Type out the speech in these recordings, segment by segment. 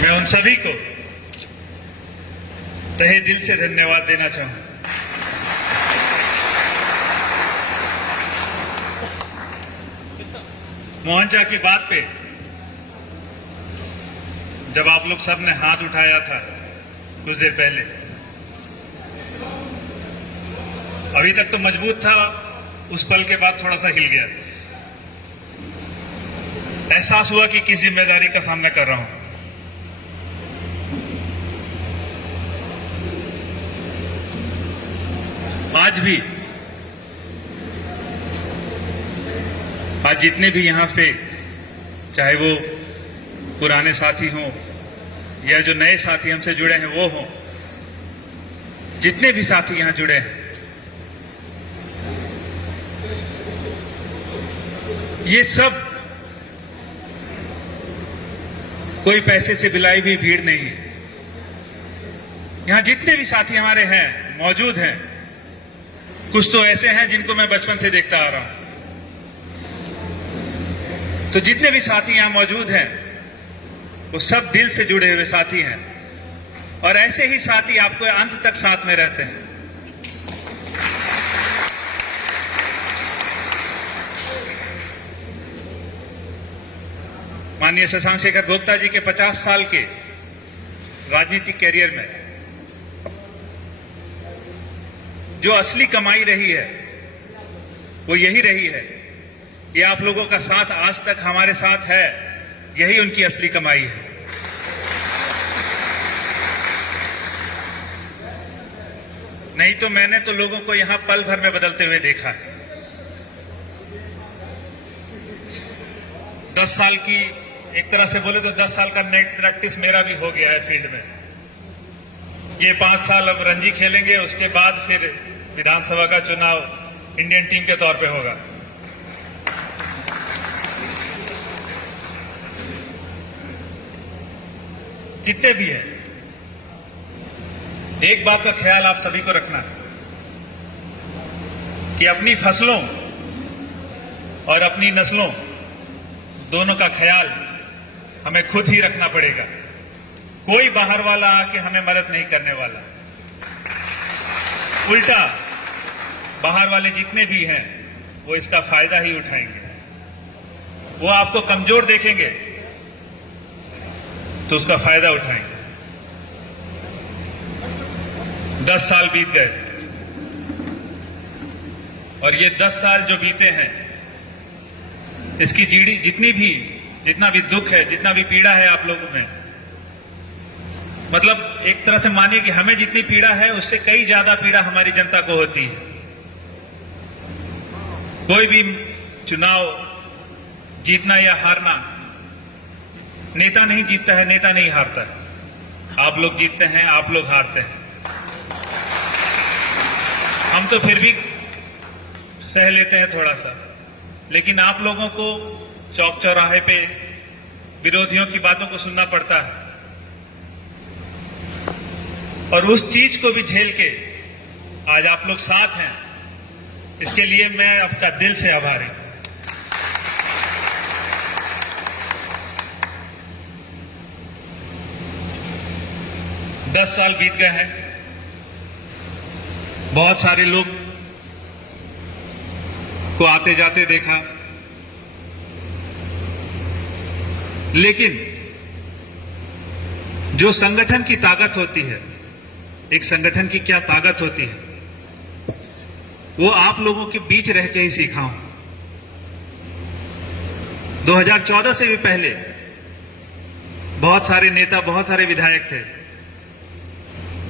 मैं उन सभी को तहे दिल से धन्यवाद देना चाहूं। मोहन चा की बात पे जब आप लोग सब ने हाथ उठाया था कुछ देर पहले, अभी तक तो मजबूत था, उस पल के बाद थोड़ा सा हिल गया। एहसास हुआ कि किस जिम्मेदारी का सामना कर रहा हूं। आज जितने भी यहां पे, चाहे वो पुराने साथी हों या जो नए साथी हमसे जुड़े हैं वो हों, जितने भी साथी यहां जुड़े हैं, ये सब कोई पैसे से बिलाई हुई भीड़ नहीं है। यहां जितने भी साथी हमारे हैं, मौजूद हैं, कुछ तो ऐसे हैं जिनको मैं बचपन से देखता आ रहा हूं। तो जितने भी साथी यहां मौजूद हैं वो सब दिल से जुड़े हुए साथी हैं, और ऐसे ही साथी आपको अंत तक साथ में रहते हैं। माननीय शशांक शेखर भोक्ता जी के 50 साल के राजनीतिक कैरियर में जो असली कमाई रही है वो यही रही है। ये आप लोगों का साथ आज तक हमारे साथ है, यही उनकी असली कमाई है। नहीं तो मैंने तो लोगों को यहां पल भर में बदलते हुए देखा है। 10 साल की, एक तरह से बोले तो 10 साल का नेट प्रैक्टिस मेरा भी हो गया है फील्ड में। ये 5 साल अब रणजी खेलेंगे, उसके बाद फिर विधानसभा का चुनाव इंडियन टीम के तौर पे होगा। जितने भी हैं, एक बात का ख्याल आप सभी को रखना है कि अपनी फसलों और अपनी नस्लों दोनों का ख्याल हमें खुद ही रखना पड़ेगा। कोई बाहर वाला आके हमें मदद नहीं करने वाला। उल्टा बाहर वाले जितने भी हैं वो इसका फायदा ही उठाएंगे। वो आपको कमजोर देखेंगे तो उसका फायदा उठाएंगे। 10 साल बीत गए, और ये 10 साल जो बीते हैं, इसकी जितना भी दुख है, जितना भी पीड़ा है आप लोगों में, मतलब एक तरह से मानिए कि हमें जितनी पीड़ा है उससे कई ज्यादा पीड़ा हमारी जनता को होती है। कोई भी चुनाव जीतना या हारना, नेता नहीं जीतता है, नेता नहीं हारता है। आप लोग जीतते हैं, आप लोग हारते हैं। हम तो फिर भी सह लेते हैं थोड़ा सा, लेकिन आप लोगों को चौक चौराहे पे विरोधियों की बातों को सुनना पड़ता है, और उस चीज को भी झेल के आज आप लोग साथ हैं। इसके लिए मैं आपका दिल से आभारी हूं। 10 साल बीत गए हैं, बहुत सारे लोग को आते जाते देखा, लेकिन जो संगठन की ताकत होती है, एक संगठन की क्या ताकत होती है, वो आप लोगों के बीच रह के ही सीखा हूं। 2014 से भी पहले बहुत सारे नेता, बहुत सारे विधायक थे,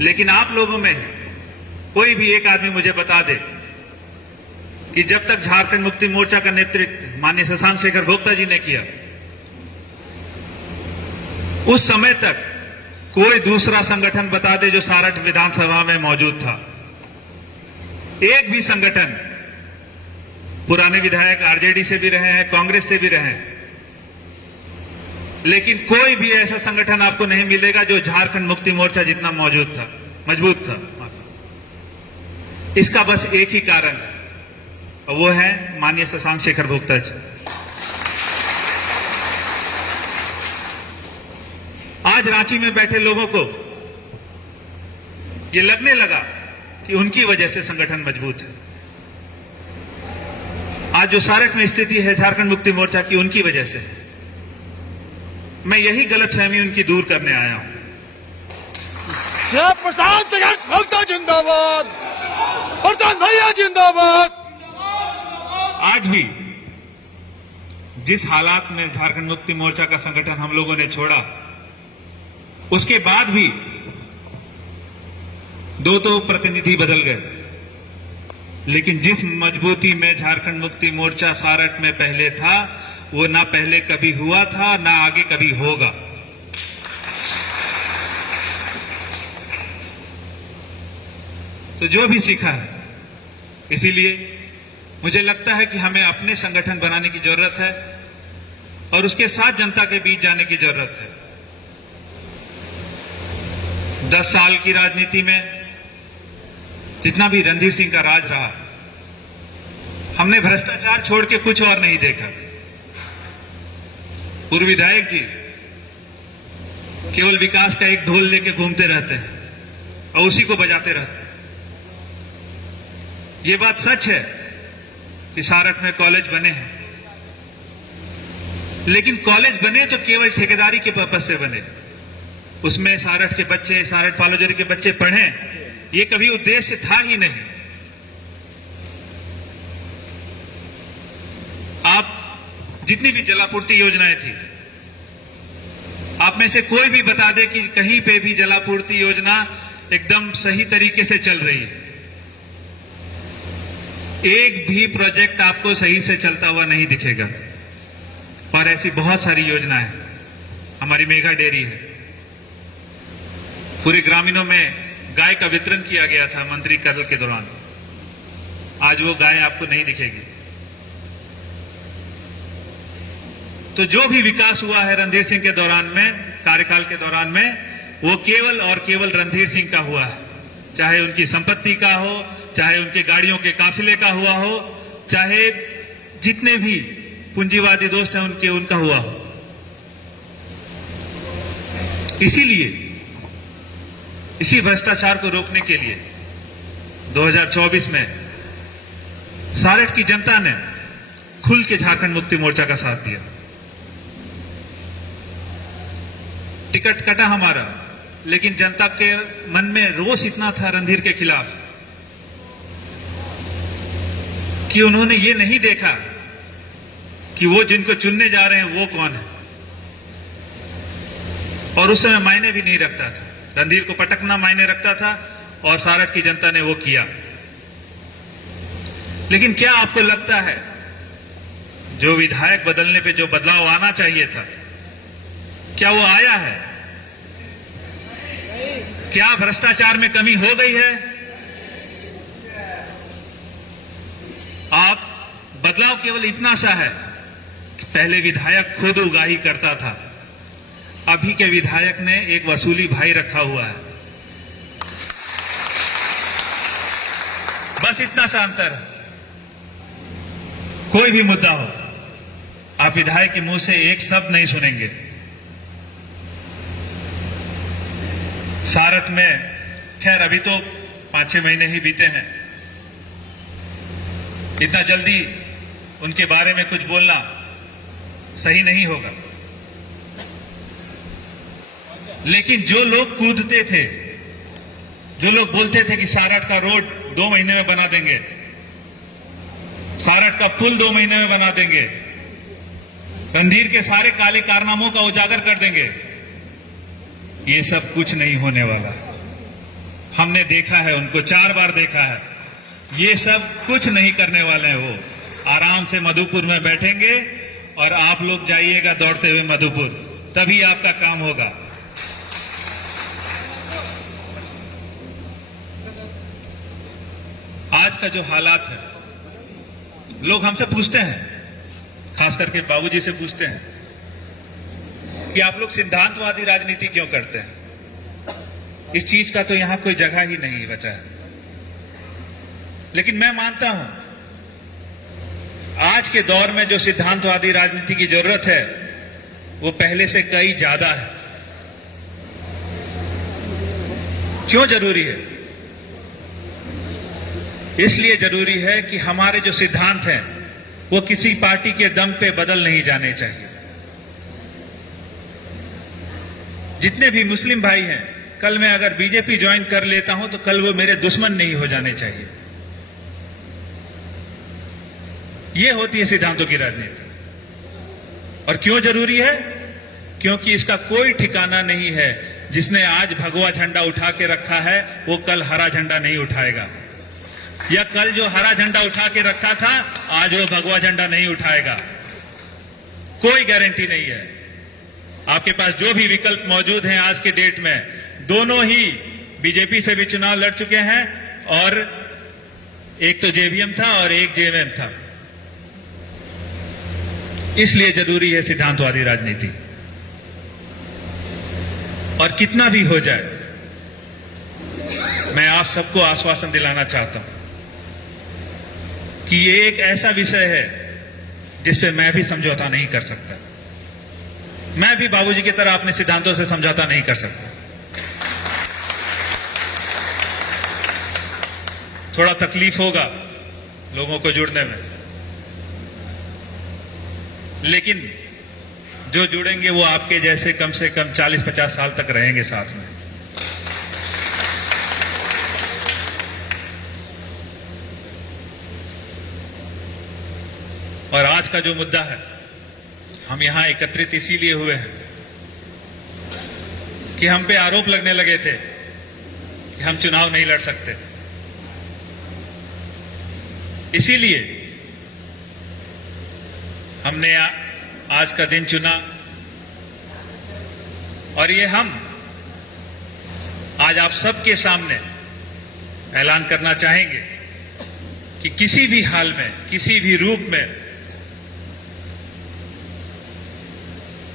लेकिन आप लोगों में कोई भी एक आदमी मुझे बता दे कि जब तक झारखंड मुक्ति मोर्चा का नेतृत्व माननीय शशांक शेखर भोक्ता जी ने किया, उस समय तक कोई दूसरा संगठन बता दे जो सारठ विधानसभा में मौजूद था। एक भी संगठन, पुराने विधायक आरजेडी से भी रहे हैं, कांग्रेस से भी रहे हैं, लेकिन कोई भी ऐसा संगठन आपको नहीं मिलेगा जो झारखंड मुक्ति मोर्चा जितना मजबूत था। इसका बस एक ही कारण है, और वो है माननीय शशांक शेखर भोक्ता जी। आज रांची में बैठे लोगों को यह लगने लगा कि उनकी वजह से संगठन मजबूत है। आज जो सारठ में स्थिति है झारखंड मुक्ति मोर्चा की, उनकी वजह से है। मैं यही गलतफहमी उनकी दूर करने आया हूं। प्रधान जिंदाबाद, प्रधान भैया जिंदाबाद। आज भी जिस हालात में झारखंड मुक्ति मोर्चा का संगठन हम लोगों ने छोड़ा, उसके बाद भी दो प्रतिनिधि बदल गए, लेकिन जिस मजबूती में झारखंड मुक्ति मोर्चा सारठ में पहले था, वो ना पहले कभी हुआ था, ना आगे कभी होगा। तो जो भी सीखा है, इसीलिए मुझे लगता है कि हमें अपने संगठन बनाने की जरूरत है और उसके साथ जनता के बीच जाने की जरूरत है। 10 साल की राजनीति में जितना भी रणधीर सिंह का राज रहा, हमने भ्रष्टाचार छोड़ के कुछ और नहीं देखा। पूर्व विधायक जी केवल विकास का एक ढोल लेके घूमते रहते हैं और उसी को बजाते रहते हैं। ये बात सच है कि सारठ में कॉलेज बने हैं, लेकिन कॉलेज बने तो केवल ठेकेदारी के पर्पज से बने। उसमें सारठ के बच्चे, सारठ पालोजरी के बच्चे पढ़ें, ये कभी उद्देश्य था ही नहीं। आप जितनी भी जलापूर्ति योजनाएं थी, आप में से कोई भी बता दे कि कहीं पे भी जलापूर्ति योजना एकदम सही तरीके से चल रही है। एक भी प्रोजेक्ट आपको सही से चलता हुआ नहीं दिखेगा। और ऐसी बहुत सारी योजनाएं हैं। हमारी मेगा डेयरी है, पूरे ग्रामीणों में गाय का वितरण किया गया था मंत्री कल के दौरान। आज वो गाय आपको नहीं दिखेगी। तो जो भी विकास हुआ है रणधीर सिंह के दौरान में, कार्यकाल के दौरान में, वो केवल और केवल रणधीर सिंह का हुआ है। चाहे उनकी संपत्ति का हो, चाहे उनके गाड़ियों के काफिले का हुआ हो, चाहे जितने भी पूंजीवादी दोस्त हैं उनका हुआ हो। इसीलिए इसी भ्रष्टाचार को रोकने के लिए 2024 में सारठ की जनता ने खुल के झारखंड मुक्ति मोर्चा का साथ दिया। टिकट कटा हमारा, लेकिन जनता के मन में रोष इतना था रणधीर के खिलाफ कि उन्होंने ये नहीं देखा कि वो जिनको चुनने जा रहे हैं वो कौन है। और उस समय मायने भी नहीं रखता था, रणधीर को पटकना मायने रखता था, और सारठ की जनता ने वो किया। लेकिन क्या आपको लगता है जो विधायक बदलने पे जो बदलाव आना चाहिए था, क्या वो आया है? क्या भ्रष्टाचार में कमी हो गई है? आप बदलाव केवल इतना सा है कि पहले विधायक खुद उगाही करता था, अभी के विधायक ने एक वसूली भाई रखा हुआ है। बस इतना सा अंतर है। कोई भी मुद्दा हो, आप विधायक के मुंह से एक शब्द नहीं सुनेंगे। सारठ में खैर अभी तो 5-6 महीने ही बीते हैं, इतना जल्दी उनके बारे में कुछ बोलना सही नहीं होगा। लेकिन जो लोग कूदते थे, जो लोग बोलते थे कि सारठ का रोड 2 महीने में बना देंगे, सारठ का पुल 2 महीने में बना देंगे, रणधीर के सारे काले कारनामों का उजागर कर देंगे, ये सब कुछ नहीं होने वाला। हमने देखा है, उनको 4 बार देखा है। ये सब कुछ नहीं करने वाले हैं। वो आराम से मधुपुर में बैठेंगे और आप लोग जाइएगा दौड़ते हुए मधुपुर, तभी आपका काम होगा। आज का जो हालात है, लोग हमसे पूछते हैं, खास करके बाबूजी से पूछते हैं कि आप लोग सिद्धांतवादी राजनीति क्यों करते हैं? इस चीज का तो यहां कोई जगह ही नहीं बचा है। लेकिन मैं मानता हूं आज के दौर में जो सिद्धांतवादी राजनीति की जरूरत है वो पहले से कई ज्यादा है। क्यों जरूरी है? इसलिए जरूरी है कि हमारे जो सिद्धांत हैं वो किसी पार्टी के दम पे बदल नहीं जाने चाहिए। जितने भी मुस्लिम भाई हैं, कल मैं अगर बीजेपी ज्वाइन कर लेता हूं तो कल वो मेरे दुश्मन नहीं हो जाने चाहिए। ये होती है सिद्धांतों की राजनीति। और क्यों जरूरी है? क्योंकि इसका कोई ठिकाना नहीं है। जिसने आज भगवा झंडा उठा के रखा है वो कल हरा झंडा नहीं उठाएगा, या कल जो हरा झंडा उठा के रखा था आज वो भगवा झंडा नहीं उठाएगा। कोई गारंटी नहीं है। आपके पास जो भी विकल्प मौजूद हैं आज के डेट में, दोनों ही बीजेपी से भी चुनाव लड़ चुके हैं, और एक तो जेवीएम था और एक जेएमएम था। इसलिए जरूरी है सिद्धांतवादी राजनीति। और कितना भी हो जाए, मैं आप सबको आश्वासन दिलाना चाहता हूं कि ये एक ऐसा विषय है जिस पे मैं भी समझौता नहीं कर सकता। मैं भी बाबूजी की तरह अपने सिद्धांतों से समझौता नहीं कर सकता। थोड़ा तकलीफ होगा लोगों को जुड़ने में, लेकिन जो जुड़ेंगे वो आपके जैसे कम से कम 40-50 साल तक रहेंगे साथ में। और आज का जो मुद्दा है, हम यहां एकत्रित इसीलिए हुए हैं कि हम पे आरोप लगने लगे थे कि हम चुनाव नहीं लड़ सकते। इसीलिए हमने आज का दिन चुना, और ये हम आज आप सबके सामने ऐलान करना चाहेंगे कि किसी भी हाल में, किसी भी रूप में,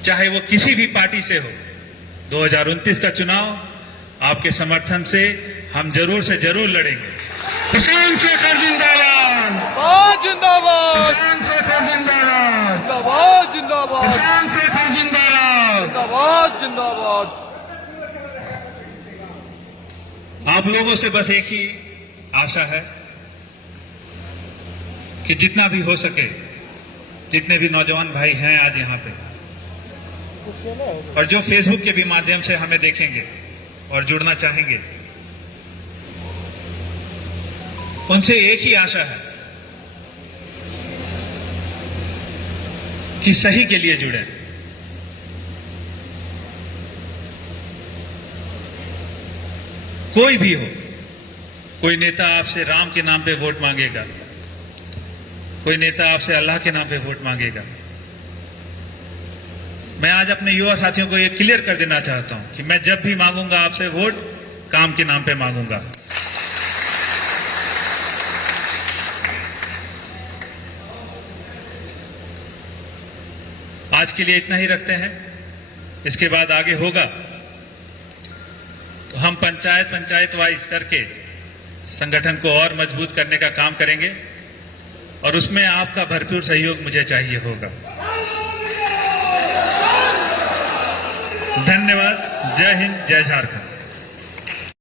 चाहे वो किसी भी पार्टी से हो, 2029 का चुनाव आपके समर्थन से हम जरूर से जरूर लड़ेंगे। किसान शेखर जिंदाबाद, जिंदाबाद, किसान शेखर जिंदाबाद, जिंदाबाद, जिंदाबाद, किसान शेखर जिंदाबाद, जिंदाबाद, जिंदाबाद। आप लोगों से बस एक ही आशा है कि जितना भी हो सके, जितने भी नौजवान भाई हैं आज यहाँ पे, और जो फेसबुक के भी माध्यम से हमें देखेंगे और जुड़ना चाहेंगे, उनसे एक ही आशा है कि सही के लिए जुड़े। कोई भी हो, कोई नेता आपसे राम के नाम पे वोट मांगेगा, कोई नेता आपसे अल्लाह के नाम पे वोट मांगेगा। मैं आज अपने युवा साथियों को यह क्लियर कर देना चाहता हूं कि मैं जब भी मांगूंगा आपसे वोट, काम के नाम पे मांगूंगा। आज के लिए इतना ही रखते हैं। इसके बाद आगे होगा तो हम पंचायत वाइज करके संगठन को और मजबूत करने का काम करेंगे, और उसमें आपका भरपूर सहयोग मुझे चाहिए होगा। धन्यवाद। जय हिंद, जय झारखंड।